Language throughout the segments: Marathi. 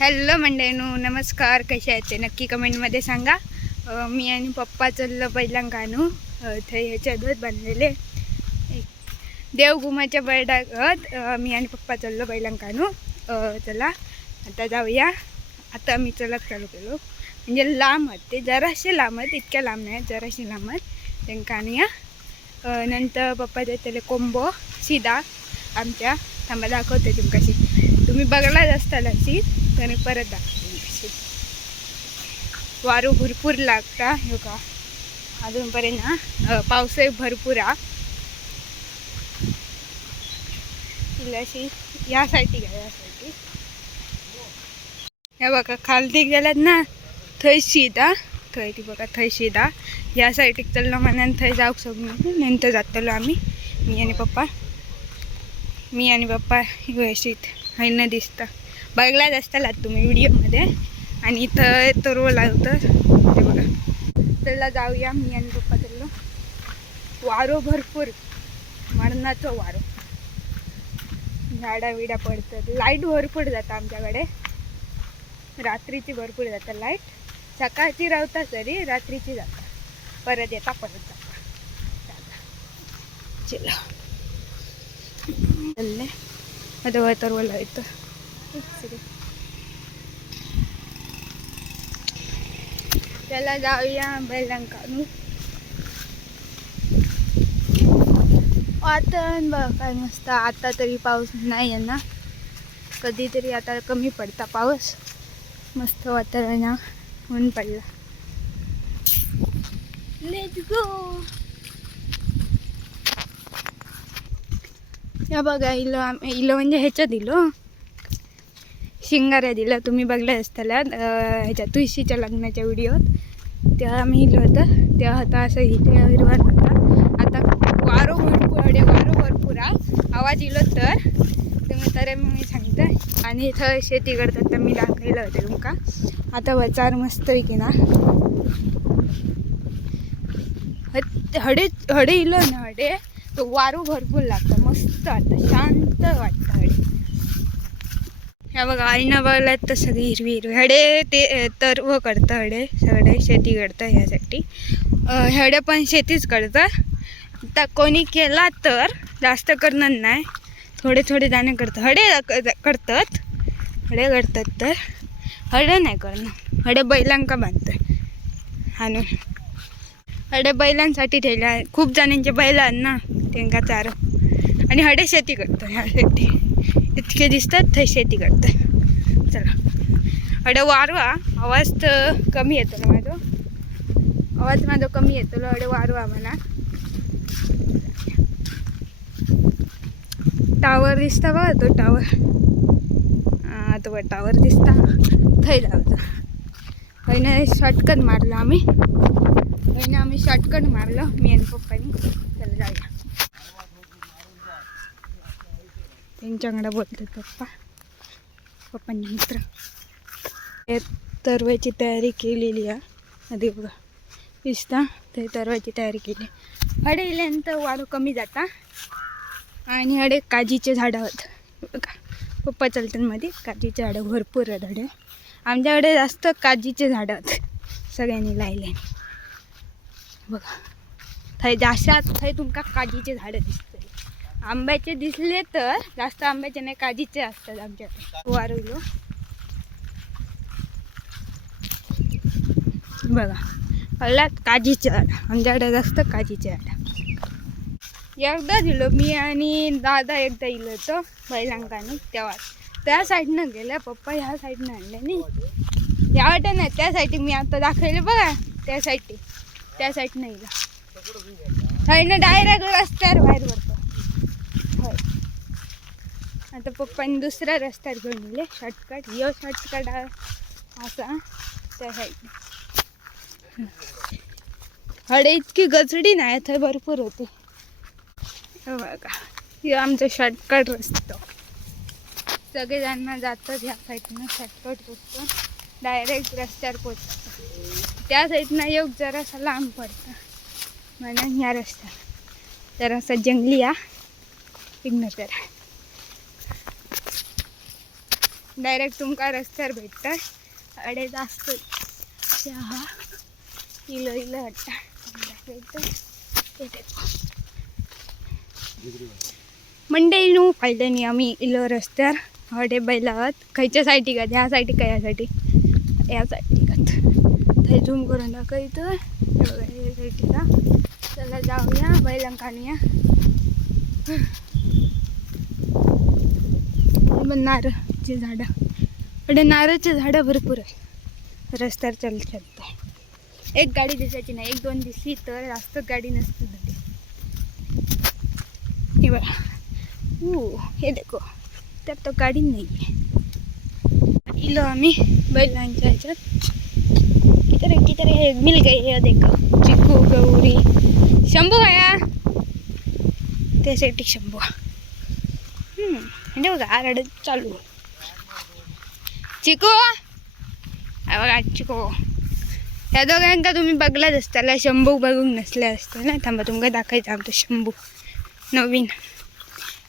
हॅलो मंडळीनो, नमस्कार. कसे आहेत ते नक्की कमेंटमध्ये सांगा. मी आणि पप्पा चाललो बैलांकानू थंय ह्याच्या दूध बांधलेले देवगुमाच्या बैडागत. मी आणि पप्पा चाललो बैलांकानू. चला आता जाऊया. आता मी चलत चालू केलो, म्हणजे लांब आहेत ते, जराशे लांब आहेत, इतक्या लांब नाही, जराशे लांब आहेत. त्यांना आणूया. नंतर पप्पा देतले कोंबो सीधा आमच्या. थांबा दाखवते तुमकाशी, तुम्ही बघलाच असताल अशी, तर परत दाखवते अशी. वारू भरपूर लागता हो का अजूनपर्यंत ना. पावसाही भरपूर हा. अशी यासाठी घ्या, यासाठी हे बघा खालती गेल्यात ना, थंय शीदा, थंय ती बघा, थंय शीदा या साईडीक चललो म्हणान थंय जाऊक शकलो. नंतर जातलो आम्ही, मी आणि पप्पा व्यवस्थित हायनं दिसता, बघलाच असतालात तुम्ही व्हिडिओमध्ये. आणि इथं तरो लावतं ते बघा. त्याला जाऊया. मी आणि पप्पा चाललो. वारो भरपूर, मरणाचं वारो, झाडा विडा पडतात, लाईट भरपूर जातं आमच्याकडे. रात्रीची भरपूर जातात लाईट. सकाळची राहता तरी रात्रीची जाता, परत येता परत जाता. चला चालले आता तर लावतं. त्याला जाऊया बैलांकानू. वातावरण बघ काय मस्त. आता तरी पाऊस नाही आहे ना, कधीतरी आता कमी पडता पाऊस. मस्त वातावरण ऊन पडला. Let's go. या बघा इलो म्हणजे ह्याच्या दिलो, शिंगाऱ्या दिला. तुम्ही बघले असताला ह्याच्या तुळशीच्या लग्नाच्या व्हिडिओत, तेव्हा आम्ही इलो होतं. तेव्हा होता असं हिरवार होता. आता वारो भरपूर, वारो भरपूर हा. आवाज इलो तर तुम्ही मी सांगते. आणि इथं शेती करतात, तर मी दाखवलं होतं तुमका. आता वचार मस्त की ना, हडे इलो ना, हडे तो वारू भरपूर लागतं, मस्त वाटतं, शांत वाटतं हडे. ह्या बघा आईना बघलात तर सगळी हिरवी हिरवी हडे. ते तरव करतं हडे, सगळे शेती करतं ह्यासाठी. हडे पण शेतीच करतं. आता कोणी केला तर जास्त करणार नाही, थोडे थोडे दाणे करतात. हडे करतात, हडे करतात, तर हडे नाही करणार. हडे बैलांका बांधतात आणून. हडे बैलांसाठी ठेवल्या, खूप जणांचे बैल आहेत ना, त्यांना चारो. आणि हडे शेती करतं ह्यासाठी, इतके दिसतात थंय शेती करतं. चला हडे वारवा. आवाज तर कमी येतो ना माझा, आवाज माझा कमी येतो. हडे वारवा म्हणा. टावर दिसता बघा, तो टावर, तो टावर दिसता, थंय जायचं. पहिने शॉर्टकट मारलं आम्ही, शॉर्टकट मारलं मी आणि पप्पानी. चला जाऊया. त्यांच्याकडे बोलतात पप्पांनी मित्र. तरवाची तयारी केलेली आहे, आधी बघा दिसता, ते तरवाची तयारी केली. हडे इल्यानंतर वारू कमी जाता. आणि हडे काजीचे झाडं आहेत बघा. पप्पा चालतात मध्ये, काजीचे झाडं भरपूर आहेत हडे. आमच्याकडे जास्त काजीचे झाडं आहेत, सगळ्यांनी लायले बघा. थंय जाशात, थंय तुमका काजीचे झाडं दिसते. आंब्याचे दिसले तर जास्त आंब्याचे नाही, काजीचे असतात आमच्याकडे. वारुलो बघा, कळलात, काजीचे झाड आमच्याकडे जास्त, काजीचे झाड. एकदा दिलो मी आणि दादा, एकदा इलो होतं बैलांकाने. तेव्हा त्या साईडनं गेल्या पप्पा, ह्या साईडनं आणले नाही, या वाट्या नाही, त्या साईडे मी आता दाखवले बघा, त्या साईडनं इला हायनं डायरेक्ट रस्त्यावर बाहेर पडतो. होय, आता पप्पांनी दुसऱ्या रस्त्यावर घेऊन गेले शॉर्टकट. यो शॉर्टकट असा त्या साईडने. हडे इतकी गचडी नाही, थंय भरपूर होते बघा. हे आमचं शॉर्टकट रस्ता. सगळेजण जातात ह्या साईडनं, शॉर्टकट रस्ता डायरेक्ट रस्त्यावर पोचतं. त्या साईडनं योग जरासा लांब पडतं, म्हणून ह्या रस्त्यावर जरासा जंगली इग्नोर करा. डायरेक्ट तुमका रस्त्यावर भेटता. अडे जास्त चहा इलो इलो हट्टा मंडई न्हू पाहिलं नाही आम्ही इलो रस्त्यावर हडे बैलात खयच्या सायटी का ह्या सायटी का यासाठी या सायटी का थंय झूम करून दाखवतो या सायटीला. चला जाऊया बैलांक आणूया. नारळची झाडं अडे नारळची झाडं भरपूर आहे रस्त्यावर चालतं. एक गाडी दिसायची नाही, एक दोन दिसली तर जास्त गाडी नसते झाली. हे बघा हे देखो त्यात तो गाडी नाही आहे. इलो आम्ही बैलांच्या ह्याच्यात किती हे मिल गई हे देखो चिकू गौरी शंभू आया त्यासाठी शंभू म्हणजे बघा आरड चालू चिकू आहे बघा चिकू. ह्या दोघांका तुम्ही बघलाच असताला शंभू बघून नसले असते ना. थांबा तुमका दाखवायचं आमचं शंभू नवीन.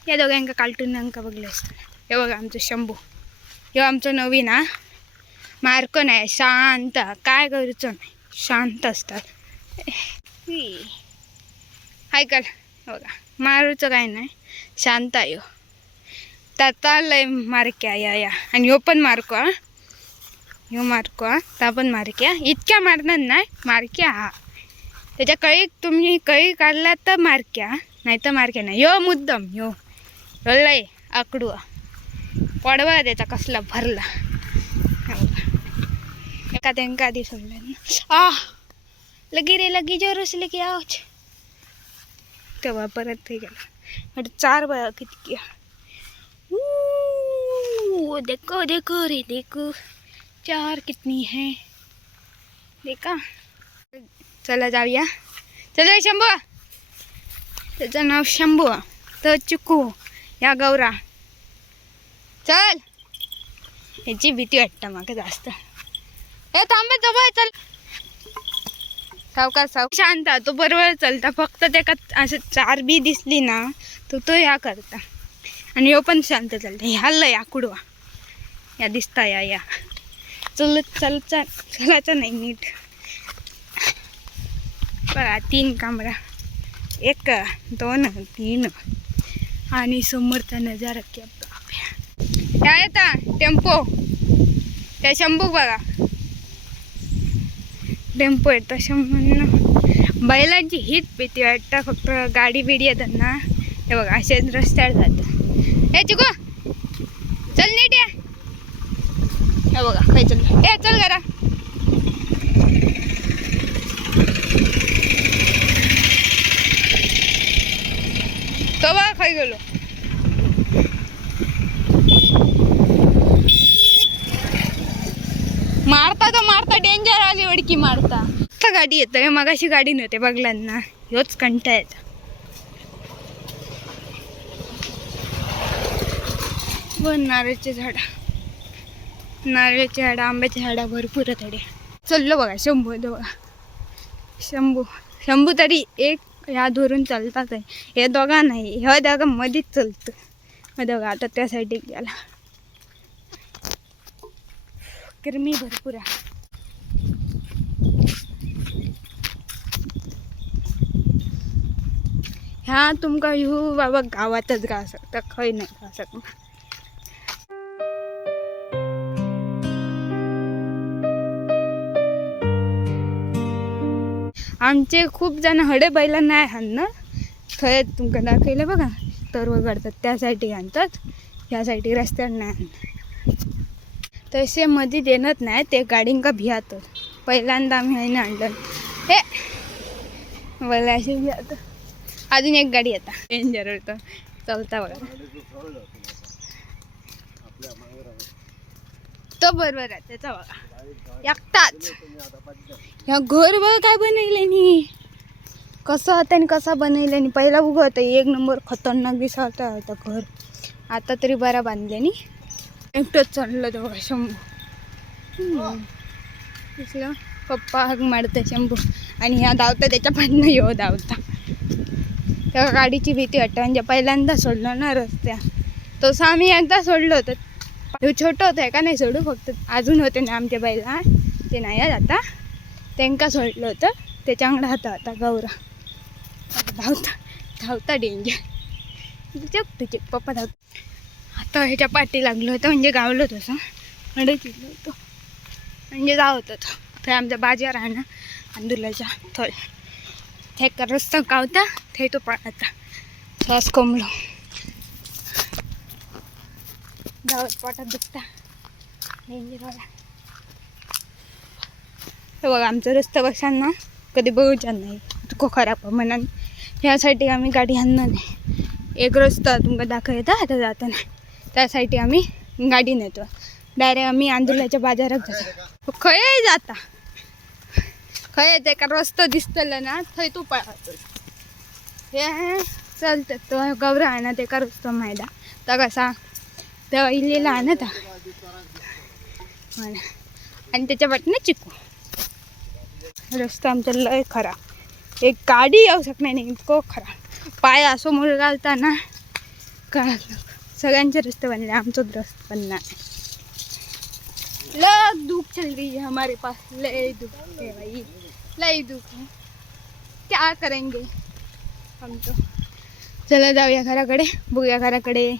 या दोघांका कार्टून अंका बघले असतं. हे बघा आमचं शंभू हे आमचं नवीन हा. मार्को नाही शांत काय करूचं नाही शांत असतात. हाय कर बघा मारूचं काय नाही शांत आहे. त्याचा लय मारक्या या आणि ह्यो पण मारको हा. ह्यो मारको हा त्या पण मारक्या इतक्या मारणार नाही मारक्या हा. त्याच्या कळी तुम्ही कळी काढला तर मारक्या नाही तर मारक्या नाही. ह्यो मुद्दम ह्यो लय आकडू पडवा त्याचा कसला भरला एका त्यांका आधी सोडला लगी रे लगी जोरस लगी आवाज तेव्हा परत ते गेला. 4 बघा किती देखो देखो रे देखो 4 कितनी है देखा. चला जाऊया. चला शंभू त्याचं नाव शंभू तर चिकू या गौरा. चल ह्याची भीती वाटतं मग जास्त. हे थांबे जवळ चल सावकाश शांत तो बरोबर चलता. फक्त त्याका असं 4 बी दिसली ना तो ह्या करता आणि ह्यो पण शांत चालता. ह्याला या कुडवा या दिसता या चलायचं नाही नीट. बघा 3 कांबरा 1 2 3 आणि समोरचा नजारा क्या क्या येता टेम्पो त्या शंभू बघा टेम्पो येतं शंभू. बैलांची हीच भीती वाटतं फक्त गाडी बिडी येतात ना हे बघा असे रस्त्यावर जातात. हे चिकू चल नीट या. हे बघा काय चल हे चल करा. तो बघा खाई गेलो. मारता डेंजर आली वडकी मारता. आता गाडी येतं मगाशी गाडी नव्हते बघला ना ह्योच कंटा येत. वन नारळाचे झाड आंब्याचे झाडा भरपूर थोडे. चललो बघा शंभू बघा शंभू तरी एक ह्या धरून चालतात आहे. हे दोघा नाही ह्या दोघा मध्येच चालतं. बघा आता त्यासाठी गेला. गरमी भरपूर आहे. ह्या तुमका ह्यो बाबा गावातच गा शकता खंय नाही गा शकता. आमचे खूप जण हडे बैला नाही हाणणं थंय तुमका दाखवलं बघा तर वगळतात त्यासाठी आणतात. ह्यासाठी रस्त्यावर नाही आणत. तसे मध्ये देणत नाही ते गाडींका भियातात. पहिल्यांदा आम्ही हायनं आणलं हे मला असे भियात. अजून एक गाडी येता डेंजर होतं चलता बघा तो बरोबर आहे त्याचा बघा एकटाच. ह्या घर बघा काय बनवले नी कसं होतं आणि कसा बनवलं नी. पहिला उभं होतं 1 नंबर खतरनाक दिसा होता घर. आता तरी बरा बांधले नी. एकटंच चाललं तर बघा शंभू दिसलं. पप्पा हग मारतं शंभू आणि ह्या धावता त्याच्या पाठनं येऊ धावता. त्या गाडीची भीती वाटतं म्हणजे पहिल्यांदा सोडलं ना रस्त्या तसं आम्ही एकदा सोडलं होतं छोटं होतं का नाही सोडू, फक्त अजून होते ना आमच्या बाईला ते नाही आता त्यांका सोडलं होतं त्याच्याकडे आता गौरा धावता डेंजर तुझे पप्पा धावता. आता ह्याच्या पाठी लागलो होतं म्हणजे गावलं तसं कडे चिडलं होतं म्हणजे जावत होतं. थंय आमचा बाजार आहे ना अंदुलाच्या थंय ते रस्ता गावता थंय तो पळाचा श्वास कोंबलो धावत पोटात दुखता डेंजरवाला. हे बघा आमचा रस्ता बसाल ना कधी बघूच्या नाही तुको खराब म्हणून ह्यासाठी आम्ही गाडी आणणार नाही. एक रस्ता तुमका दाखवता आता जाताना त्यासाठी आम्ही गाडी नेतो डायरेक्ट आम्ही अंदुलाच्या बाजारात जातो. खय जाता खय येते का रस्ता दिसतलं ना थंय तू पळातो हे चलतं तो गौरा आहे ना ते का रस्तो माहिती तर कसा तेव्हा इलेला आहे ना त्या आणि त्याच्या वाटणं चिकू रस्ता आमचा लय खराब एक गाडी येऊ शकणार नाही इतकं खराब पाय असं मुळ घालता ना का सगळ्यांचे रस्ते बनले आमचंच रस्ता बनना लय दुख चल रही है हमारे पास लय दुख है भाई लय दुख है क्या करेंगे हम तो. चला जाऊया घराकडे बघूया घराकडे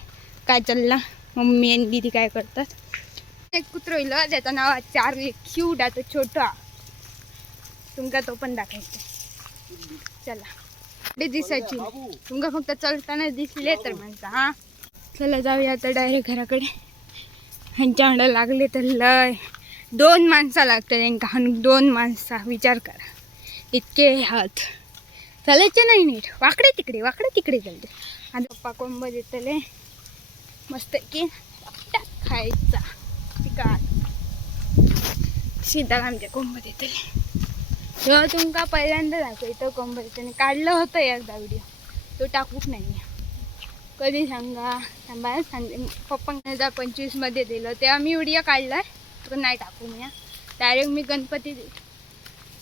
काय चालला मम्मी आणि दीदी काय करतात. एक कुत्रो इलं त्याचं नाव चार्ली क्यूट आहे तो छोटा तुमका तो पण दाखवायचा. चला ते दिसायची तुमका फक्त चलताना दिसले तर म्हणता हां. चला जाऊया आता डायरेक्ट घराकडे. ह्यांच्या अंडा लागले तर लय 2 माणसं लागतात त्यांना आणि 2 माणसा विचार करा इतके हात चालायचे नाही नीट वाकडे तिकडे चालते. आणि पप्पा कोंब देतले मस्त की खायचा चिकन सीधा आमच्या कोंब देतले तेव्हा तुमका पहिल्यांदा दाखवतो कोंब देताना काढलं होतं एकदा व्हिडिओ तो टाकूच नाही कधी सांगा सांगे पप्पा 2025 दिलं तेव्हा मी व्हिडिओ काढलाय तो नाही टाकू मी डायरेक्ट मी गणपती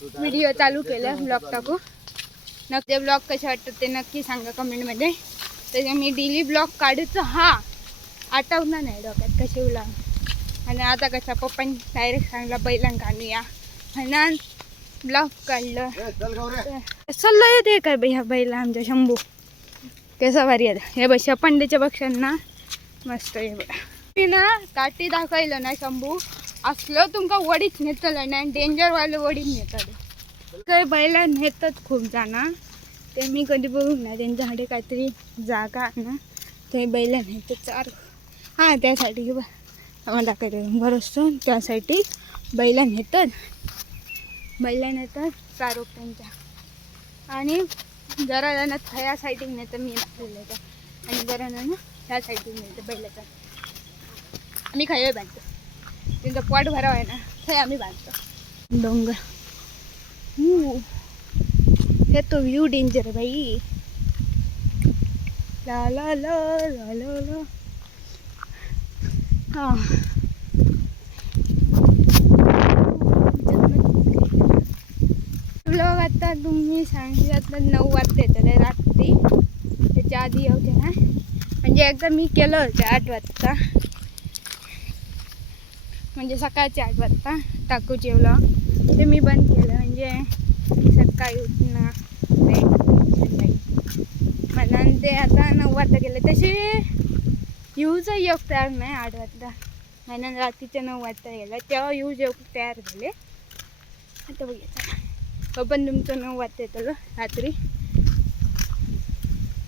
व्हिडिओ चालू केला ब्लॉग टाकू नक्की ब्लॉग कसे वाटतात ते नक्की सांगा कमेंटमध्ये. त्याच्या मी डेली ब्लॉग काढायचं हा आठवणार नाही डोक्यात कसे ब्लॉग आणि आता कसा पप्पांनी डायरेक्ट सांगला बैलांना आणूया म्हणून ब्लॉग काढलं सल्ला येते काय बाई ह्या बैला आमच्या शंभू कसा भारी आहे हे बघ पंड्याच्या पक्षांना मस्त आहे बघा. मी ना काठी दाखवलं ना शंभू असलं तुमका वडीच नेतलं ना डेंजरवाले वडीच नेतात काही बैला नेतात खूप जण ते मी कधी बघून ना त्यांच्याकडे काहीतरी जागा ना ते बैला नेतात चार हां त्यासाठी मला काही बरं असतो त्यासाठी बैला नेतात चारोप त्यांच्या आणि जरा जण ह्या साईडिंग नेतं मी दाखवलं तर आणि जरा ना ह्या साईडिंग नेतं बैलाचा आम्ही खायला बांधतो त्यांचं पोट भराव आहे ना हे आम्ही बांधतो. डोंगर हे तो व्ह्यू डेंजर आहे बाई ला ला ला ला ला ला हां ब्लॉग आता तुम्ही सांगितलं 9 वाजता येतं रात्री त्याच्या आधी येते ना म्हणजे एकदा मी केलं होतं 8 वाजता म्हणजे सकाळचे 8 वाजता टाकूचे ब्लॉग ते मी बंद केलं म्हणजे सकाळी उठणं म्हणून ते आता 9 वाजता केलं तसे यूज योग तयार नाही 8 वाजता म्हणून रात्रीच्या 9 वाजता गेला तेव्हा यूज योग तयार झाले. आता बघायचं तो पण तुमचं 9 वाजता येतं रात्री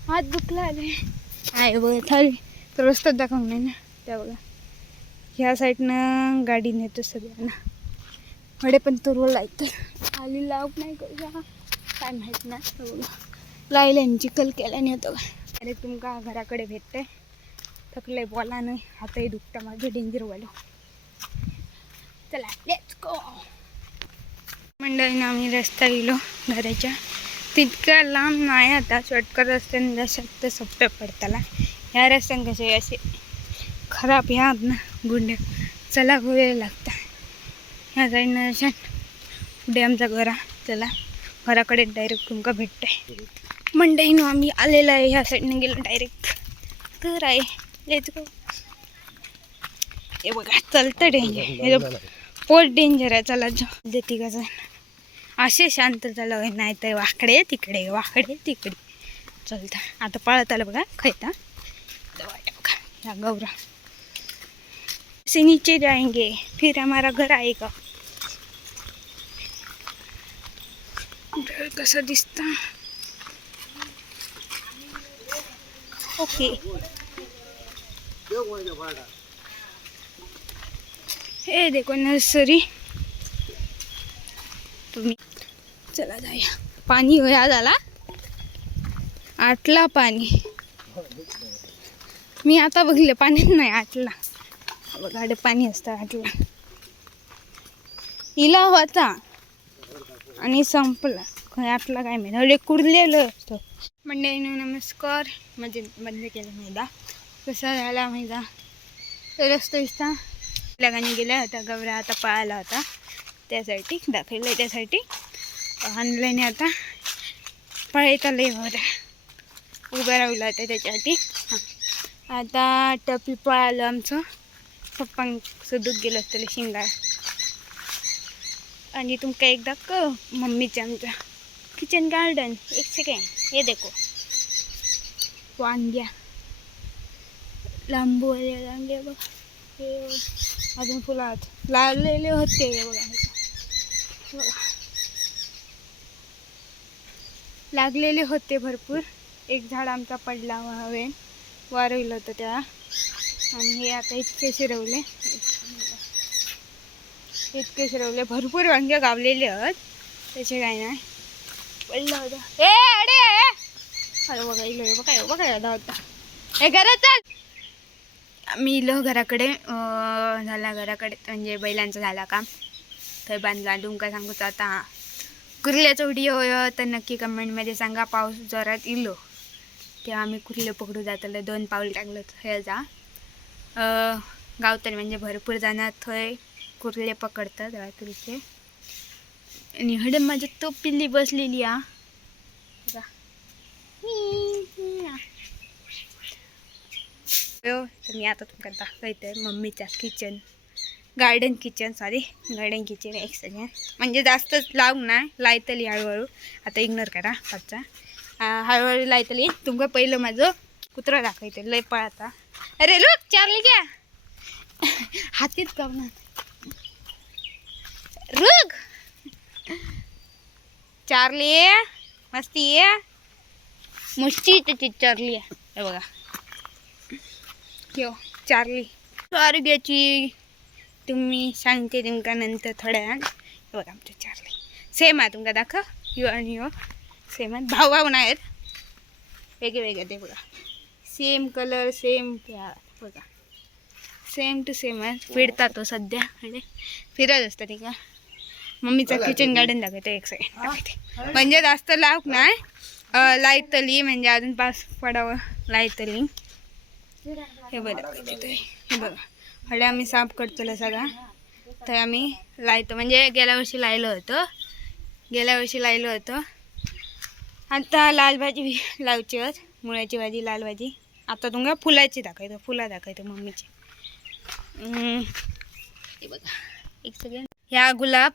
हात दुखला आले आहे बघा थाळी तर रस्ता दाखवून नाही ना त्या बघा ह्या साईडनं गाडी नेतो सगळ्यांना कडे पण तुरवला येतं खाली लाव नाही करू काय माहीत ना बघा लायल्याने चिखल केल्याने होतं अरे तुमका घराकडे भेटतंय थकलंय बोला नाही हातही दुखतं माझं डेंजरवालं. चला लेट्स गो. मंडळीनं आम्ही रस्ता गेलो घराच्या तितका लांब नाही आता शॉर्टकट रस्त्याने जास्त सोप्या पडताला ह्या रस्त्याने कसे असे खराब ह्या ना गुंडे चला वेळ लागता ह्या साईडनं अशा पुढे आमचा घरा चला घराकडे डायरेक्ट तुमका भेटतंय. मंडळीनं आम्ही आलेलं आहे ह्या साईडने गेलो डायरेक्ट घर आहे लेट्स गो. हे बघा चलतं डेंजर, पोट डेंजर आहे. चला जे तिघ जण असे शांत झालं, नाही तर वाकडे तिकडे वाकडे तिकडे चलतं. आता पळत आलं बघा खैता बघा या गौरा. से नीचे जाएंगे फिर हमारा घर आएगा. कसं दिसतं. ओके हे देखो नर्सरी. तुम्ही चला जाऊया. पाणी होया झाला आटला पाणी. मी आता बघले पाण्यात नाही आटला बघा पाणी असतं आटला. हिला होता आणि संपला खय आटला काय माहिती हळे कुरलेलं असतं. मंडळींनो नमस्कार. म्हणजे बंद केलं मैदा कसा झाला मैदा तर रस्ता दिसता लगाने गेल्या होत्या गवऱ्या आता पळायला होता त्यासाठी दाखवलं. त्यासाठी ऑनलाईन आता पळायचा लय होता उभं राहिलं होतं त्याच्यासाठी. हां आता टपी पळालं आमचं पप्पांचं दूध गेलं असतं शिंगाळ. आणि तुमका एकदा मम्मीच्या आमच्या किचन गार्डन एक सेकंड हे देखो वांग्या लांबू आले वांगे बघ. हे अजून फुलात लावलेले होते बघा बघा लागलेले होते भरपूर. एक झाड आमचा पडला हवे वारवलं होतं त्या. आणि हे आता इतके शिरवले इतके शिरवले भरपूर वांगे गावलेले आहेत त्याचे काय नाही पडलं होतं. ए अडे अरे बघा इलो बघा बघा होता हे घरात चल. मी इलो घराकडे झाला घराकडे म्हणजे बैलांचा झाला काम थंय बांधला. तुमका सांगूच आता कुर्ल्याचा व्हिडिओ होय तर नक्की कमेंटमध्ये सांगा. पाऊस जोरात इलो तेव्हा आम्ही कुर्ले पकडू जातले 2 पाऊल टाकलं थंय जा गावतले म्हणजे भरपूर जाणार थंय कुर्ले पकडतात रात्रीचे. आणि हडे माझ्या तो पिल्ली बसलेली हा तर मी आता तुमका दाखवते मम्मीच्या किचन गार्डन किचन एक सेकंड म्हणजे जास्तच लावू नाही लायतली हळूहळू. आता इग्नोर करा पाचचा हळूहळू लायतली. तुमका पहिलं माझं कुत्रा दाखवते लय पळाता. अरे लोक चार्ली घ्या हातीत कावना रुग चार्ली मस्ती मुष्टी त्याची चार्ली आहे बघा यो चार्ली. आरोग्याची तुम्ही सांगते तुमका नंतर थोड्या वेळान. हे बघा आमचं चार्ली सेम आहे तुमका दाखव. यो आणि यो सेम आहेत भाऊ नाही आहेत वेगळे ते बघा सेम कलर सेम बघा सेम टू सेम आहे. फिरता तो सध्या आणि फिरत असतं ठीक आहे. मम्मीचं किचन गार्डन दाखवतो एक सेकंड दाखवते म्हणजे जास्त लावक नाही लायतली म्हणजे अजून पास पडावं लायतली. हे बघा हे बघा हळे आम्ही साफ करतो सगळा तर आम्ही लायतो म्हणजे गेल्या वर्षी लायलं होतं. आता लाल भाजी लावची आहेत मुळ्याची भाजी लाल भाजी. आता तुमका फुलाची दाखवतो फुलं दाखवतो मम्मीची. हे बघा एक सेकंड ह्या गुलाब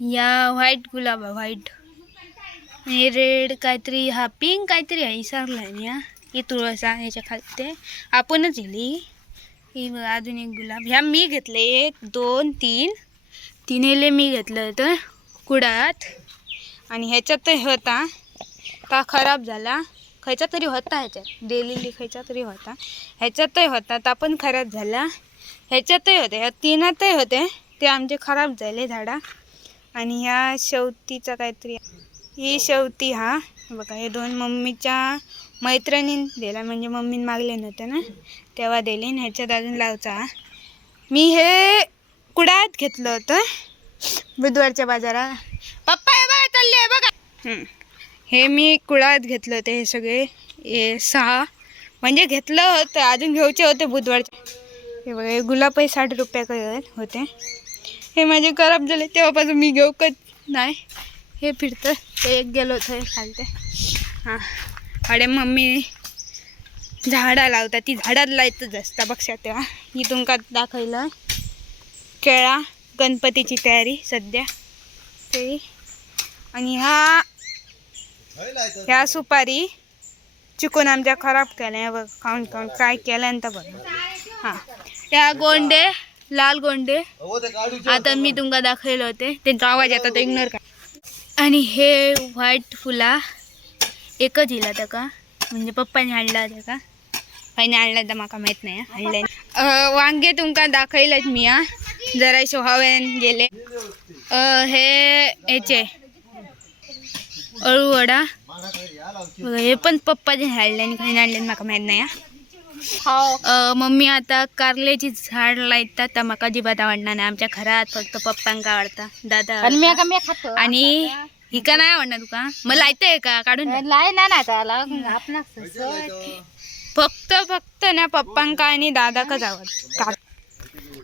या व्हाईट गुलाब आहे व्हाईट हे रेड काहीतरी हा पिंक काहीतरी आहे विसरला आहे. ही तुळसा ह्याच्या खालते आपणच गेली. ही बघा अजून एक गुलाब ह्या मी घेतले 1 2 3 तिनेले मी घेतलं होतं कुडात. आणि ह्याच्यातही होता का खराब झाला खायचा तरी होता ह्याच्यात डेली खायचा तरी होता ह्याच्यातही होता तर पण खराब झाला. ह्याच्यातही होते ह्या 3तही होते ते आमचे खराब झाले झाडा. आणि ह्या शेवतीचा काहीतरी ही शेवती हा बघा हे 2 मम्मीच्या मैत्रिणीन दिला म्हणजे मम्मीने मागले नव्हते ना तेव्हा दिले. ह्याच्यात अजून लावचा मी हे कुडात घेतलं होतं बुधवारच्या बाजारात. पप्पा हे बघा चालले आहे बघा हे मी कुडात घेतलं होतं. हे सगळे 6 म्हणजे घेतलं होतं अजून घ्यायचे होते बुधवारचे. हे बघा हे गुलाबही 60 रुपये होते. हे माझे खराब झाले तेव्हापासून मी घेऊ नाही. हे फिरतं ते एक गेलो होतं खालते हां अडे मम्मी झाडां लावता ती झाडात लायतच असता बघा तेव्हा. ही तुमका दाखवलं केळा गणपतीची तयारी सध्या ते. आणि ह्या सुपारी चिकून आमच्या खराब केल्या बघ, खाऊन खाऊन काय केलं तर बघ. हां या गोंडे लाल गोंडे आता मी तुमका दाखवले होते, त्यांचा आवाज येतात तो इग्नोर करा. आणि हे व्हाईट फुला एकच दिला त्याका, म्हणजे पप्पाने आणला त्याका, फायने आणला तर माका माहीत नाही आणले. वांगे तुमका दाखवलेच मी जरा शोहावेन गेले. हे ह्याचे अळू वडा हे पण पप्पाने हाडले आणि खायने आणले माका माहीत नाही. मम्मी आता कारल्याची झाड लायतात तर माका अजिबात आवडणार नाही. आमच्या घरात फक्त पप्पांका आवडता, दादा आणि हिका नाही आवडणार. तुका मग लायतंय का काढून फक्त ना पप्पांका आणि दादाकच आवडत.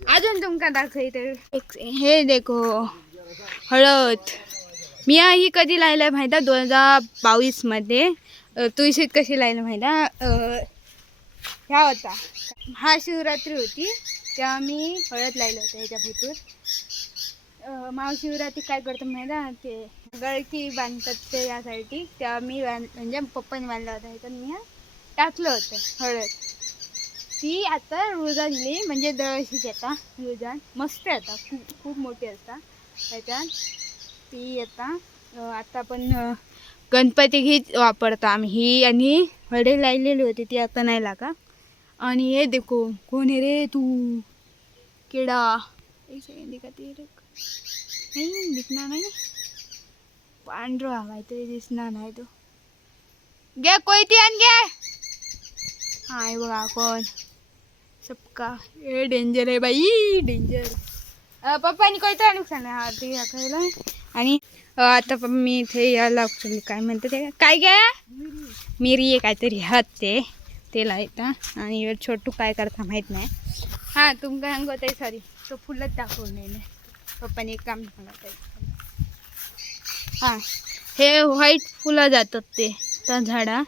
अजून तुमका दाखवते हे देखो हळद. मी ही कधी लायला माहिती 2022 तुळशीत कशी लायला माहिती ह्या होता महाशिवरात्री होती तेव्हा मी हळद लायलं होतं ह्याच्या भूतूर. महाशिवरात्री काय करतो माहिती ते गळकी बांधतात ते यासाठी, तेव्हा मी म्हणजे पप्पाने बांधला होता तर मी टाकलं होतं हळद. ती आता रुजानली म्हणजे दळशीच येता रुजान मस्त येतात, खूप मोठी असतात त्याच्यात ती येता. आता पण गणपती हीच वापरतो आम्ही ही, आणि हळद लायलेली होती ती आता नाही लागा. आणि हे देखो कोण आहे रे तू किडा, एक सेकंड नाही दिसणार नाही, पांढरा काहीतरी दिसणार नाही तो. घे कोयती आण घे. हा हे बघा कोण सबका हे डेंजर आहे बाई डेंजर. पप्पानी कोयता आणून सांगा हा ते खायला. आणि आता मी इथे याला काय म्हणते ते काय घ्या मिरी आहे काहीतरी हात ते लायता. आणि छोटू काय करता माहीत नाही. हां तुमका सांगत आहे सॉरी तो फुलच दाखवून नाही पप्पाने एक काम सांगत आहे. हां हे व्हाईट फुलं जातात ते त्या झाडा.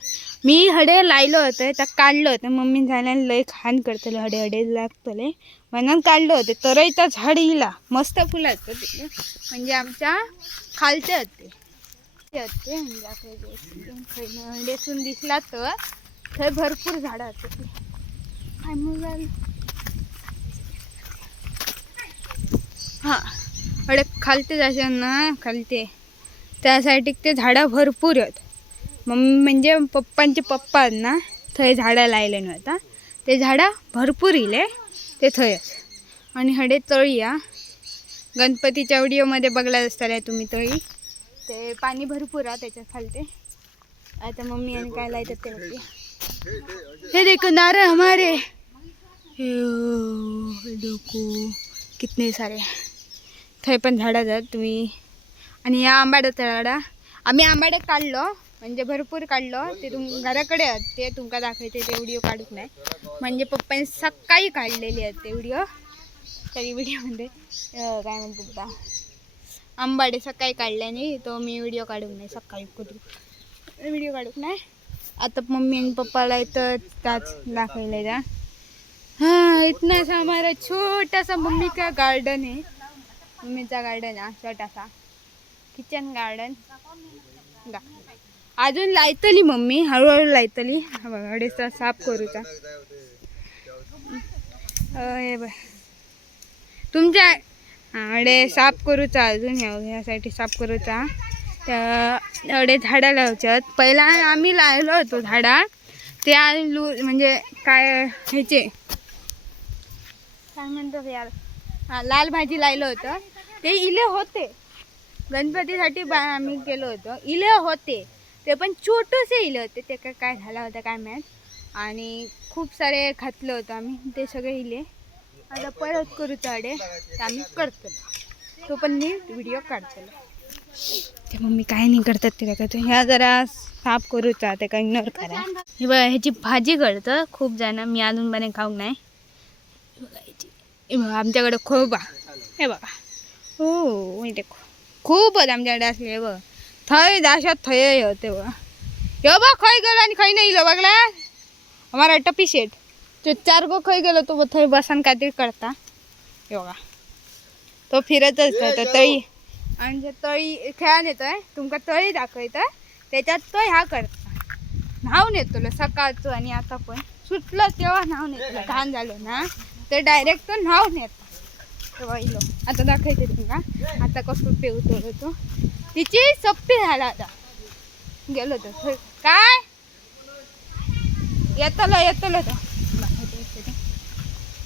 मी हडे लायलं होतं त्या काढलं होतं, मम्मी झाल्याने लय खान करतले हडे लागतले म्हणून काढलं होते. तरही त्या झाड हिला मस्त फुलं असतं तिकडे, म्हणजे आमच्या खालचे होते म्हणजे हडेसून दिसला तर थंय भरपूर झाडं असतात. काय मग हां हडे खालते जायचे ना खालते त्यासाठी ते झाडं भरपूर आहेत. म्हणजे पप्पांचे पप्पा आहेत ना थंय झाडं लायले नव्हता, ते झाडं भरपूर इले ते थंयच. आणि हडे तळी या गणपतीच्या व्हिडिओमध्ये बघला असताना तुम्ही तळी ते पाणी भरपूर आहे त्याच्या खालते. आता मम्मी आणि काय लायतात ते बघते. हे देखो नारळ हमारे देखो कितने सारे थंय पण झाडं जात तुम्ही. आणि या आंबाड्याचा झाडा आम्ही आंबाड्यात काढलो म्हणजे भरपूर काढलो ते घराकडे आहेत ते तुमका दाखवायचे ते व्हिडिओ काढत नाही. म्हणजे पप्पाने सकाळी काढलेली आहेत ते व्हिडिओ. तरी व्हिडिओमध्ये काय म्हणतात आता आंबाडे सकाळी काढल्याने तो मी व्हिडिओ काढू नाही सकाळी कुठे व्हिडिओ काढत नाही. आता मम्मी आणि पप्पाला इथं त्याच दाखवले जा. हाँ इतना सा हमारा छोटा सा मम्मी का गार्डन है, मम्मीचा गार्डन आहे छोटा सा किचन गार्डन. अजून लायतली मम्मी हळूहळू लायतली. हडेचा साफ करूचा हे बघ तुमच्या हडे साफ करूचा अजून ह्यासाठी साफ करूचा. त्या हडे झाडा लावच्यात पहिला आम्ही लावलो होतो झाडा ते म्हणजे काय ह्याचे काय म्हणतात यार लाल भाजी लायलं होतं ते इले होते गणपतीसाठी आम्ही केलं होतं इले होते ते पण छोटेसे इले होते ते काय झालं होतं काय माहीत. आणि खूप सारे घातलं होतं आम्ही ते सगळे इले. आता परत करू हडे ते आम्ही करतो तो पण मी व्हिडिओ काढतो. ते मम्मी काय नाही करतात ते काय ह्या जरा साफ करूचा ते काय इग्नोर करा. हे बघा ह्याची भाजी करतं खूप जण मी अजून पण खाऊ नाही. आमच्याकडे खूप हे बघा हो माहिती खूपच आमच्याकडे असले हे बघ थंय दाशात थंय होते बघा हे बघ खय गेलं आणि खय नाही इलं बघला हमारा टपी शेट तो 4 गो खंय गेलो तो थंय बसान काहीतरी करता हे बघा तो फिरतच असतो तळी आणि जे तळी खेळान येतोय तुमका तळी दाखवतं त्याच्यात तो ह्या करता न्हावून येतो सकाळचं आणि आता पण सुटलं तेव्हा न्हावून येतो घाण झालं ना तर डायरेक्ट तो न्हावून येतो तेव्हा इलो आता दाखवते तुमका आता कसं पेवतो तो तिची सप्पी झाला आता गेलो तो काय येतलो तो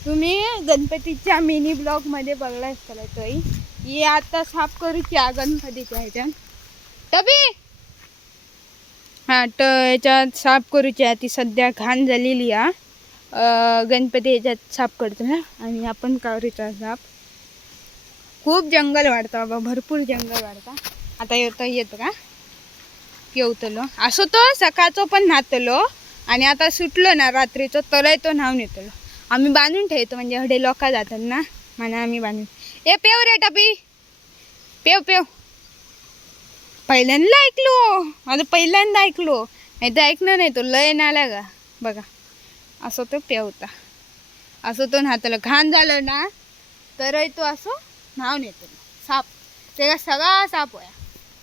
तुम्ही गणपतीच्या मिनी ब्लॉग मध्ये बघला असताना तोही ही आता साफ करूच्या गणपतीच्या ह्याच्यात तबी हा तर ह्याच्यात साफ करूच्या ती सध्या घाण झालेली गणपती ह्याच्यात साफ करतो ना आणि आपण करूचा साफ खूप जंगल वाढतं बाबा भरपूर जंगल वाढतं आता येतो का येवतलो असो तो सकाळचो पण न्हातलो आणि आता सुटलो ना रात्रीचो तलय तो न्हावून येतलो आम्ही बांधून ठेवतो म्हणजे हडे लोक जातात ना म्हणून आम्ही बांधून ए पेव रे टपी पेव पहिल्यांदा ऐकलो माझं पहिल्यांदा ऐकलो नाही तर ऐकणार नाही तो लय नाला का बघा असं तो पेवता असं तो न्हातलो घाण झालं ना तर तो असं न्हावून येतो साप ते सगळा साप होया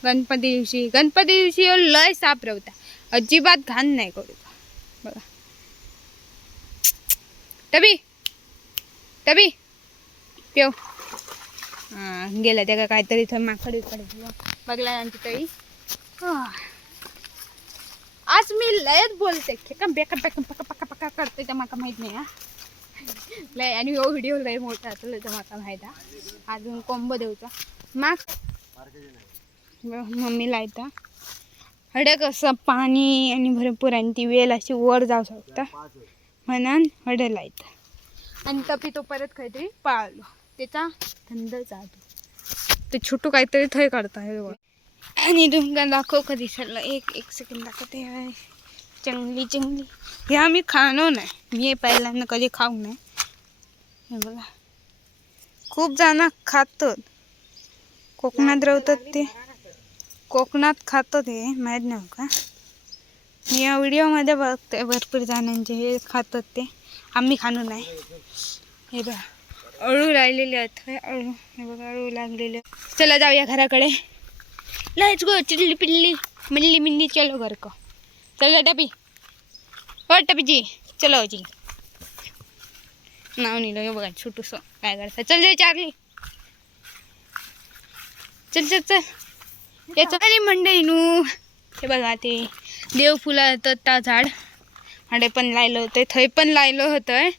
गणपती दिवशी लय साप रवता अजिबात घाण नाही करू बघा टबी पेव गेला त्या काहीतरी इथं माकड बघला आमची तळी आज मी लयच बोलते का बेका पक्का पक्का करते तर माका माहीत नाही लय आणि हो व्हिडिओ लय मोठा असलो तर माका माहीत अजून कोंबो देऊचा मम्मी लायता हडे कसं पाणी आणि भरपूर आणि ती वेल अशी वर जाऊ शकता म्हणून हडे लायता आणि तपी तो परत काहीतरी पाळलो त्याचा थंड जातो ते छोटू काहीतरी थंय करता हे आणि तुमका दाखव कधी सर एक सेकंड दाखवते आहे जंगली हे आम्ही खाणं नाही मी पहिल्यांदा कधी खाऊ नाही हे बघा खूप जण खातात कोकणात राहतात ते कोकणात खातात हे माहीत नाही का मी या व्हिडिओमध्ये बघते भरपूर जणांचे हे खातात ते आम्ही खाणू नाही हे बघा अळू राहिलेले आहेत अळू हे बघा अळू लागलेले चला जाऊया घराकडे लेट्स गो चिल्ली पिल्ली मिल्ली मिल्ली चलो घर को चलो टपी हो टपीजी चलो जी नाव नेलं हे बघा छोटूसं काय करता चल रे चार्ली चल याचं खाली मंडईनू हे बघा ते देवफुला येतं त्या झाड हाडे पण लायलं होतं थंय पण लायलं होतं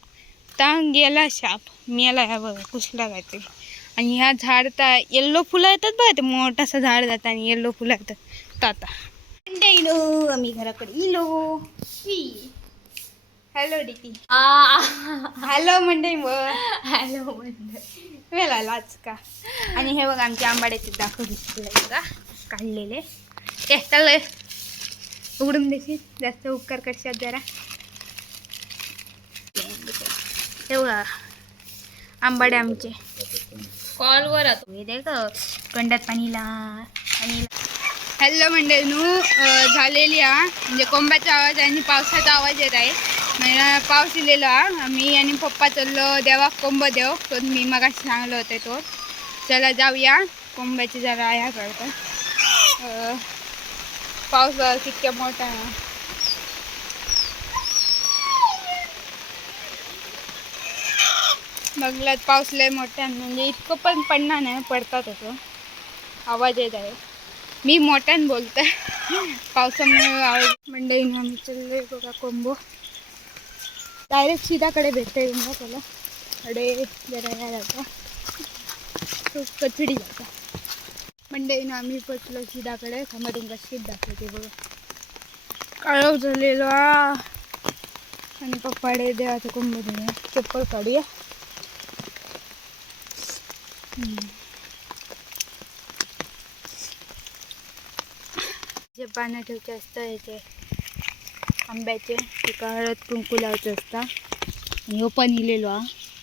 ता गेला शाप मेला ह्या बघा कुसला काहीतरी आणि ह्या झाड ता येल्लो फुलं येतात बघा ते मोठासा झाड जातं आणि येल्लो फुलं येतात ताता मंडईनो आम्ही घराकडे इलो हॅलो डीटी हॅलो मंडई हॅलो मंडई वेळा लाच का आणि हे बघा आमच्या आंबाड्याचे दाखवले का काढलेले त्याला उघडून देशील जास्त उपकार करशात जरा हे बघा आंबाडे आमचे कॉलवर हे दे ग कंडात पाणीला आणि हॅलो मंडळीनू झालेली म्हणजे कोंबाचा आवाज आणि पावसाचा आवाज येत आहे म्हणजे पाऊस इलेला मी आणि पप्पा चाललो देवा कोंब देव तो मी मगाशी सांगलो होते तो चला जाऊया कोंबाची जरा ह्या करतात पाऊस तितक्या मोठा आहे बघलात पाऊस लय मोठ्या म्हणजे इतकं पण पडणार नाही पडतात असं आवाज येत आहे मी मोठ्यानं बोलते पावसामुळे आवाज मंडळीनं आम्ही चाललोय बघा कोंबो डायरेक्ट सीधाकडे भेटता येऊन का त्याला कडे जरा या जाता तो कचडी जाता मंडळीनं आम्ही पोचलो सीधाकडे थांबा तुमका शीट दाखवते बघा काळव झालेलो आणि पप्पाडे देवाचं कोंबो देऊया चप्पल काढूया जे पानं ठेवचे असतं याचे आंब्याचे एका हळद कुंकू लावचे असता आणि हो पण हिलेलो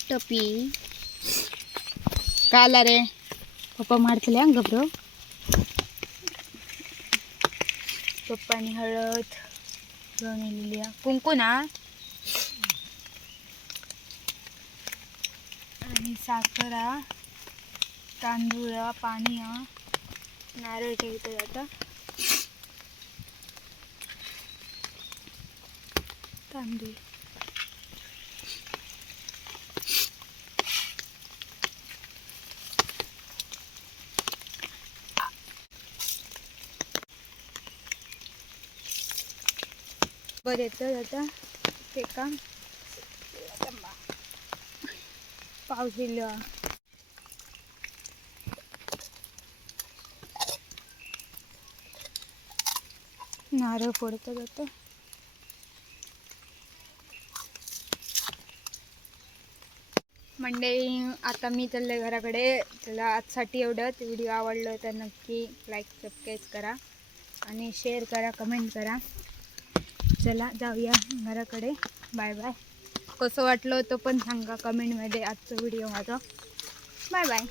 टपी काला रे पप्पा मारतले हं घबरो पप्पानी हळद घेऊन येलेली कुंकू ना ही साखर हा, तांदूळ हा, पाणी हा, नारळ ठेवतो आता. तांदूळ बरं येतं आता ते काम पाऊस दिला. नारळ फोडतात आता. मंडळी आता मी चालले घराकडे. चला आजसाठी एवढंच. व्हिडिओ आवडलं तर नक्की लाईक सबस्क्राईब करा आणि शेअर करा, कमेंट करा. चला जाऊया घराकडे. Bye bye. कसं वाटलं तो पण सांगा कमेंटमध्ये आजचा व्हिडिओ माझा. Bye bye.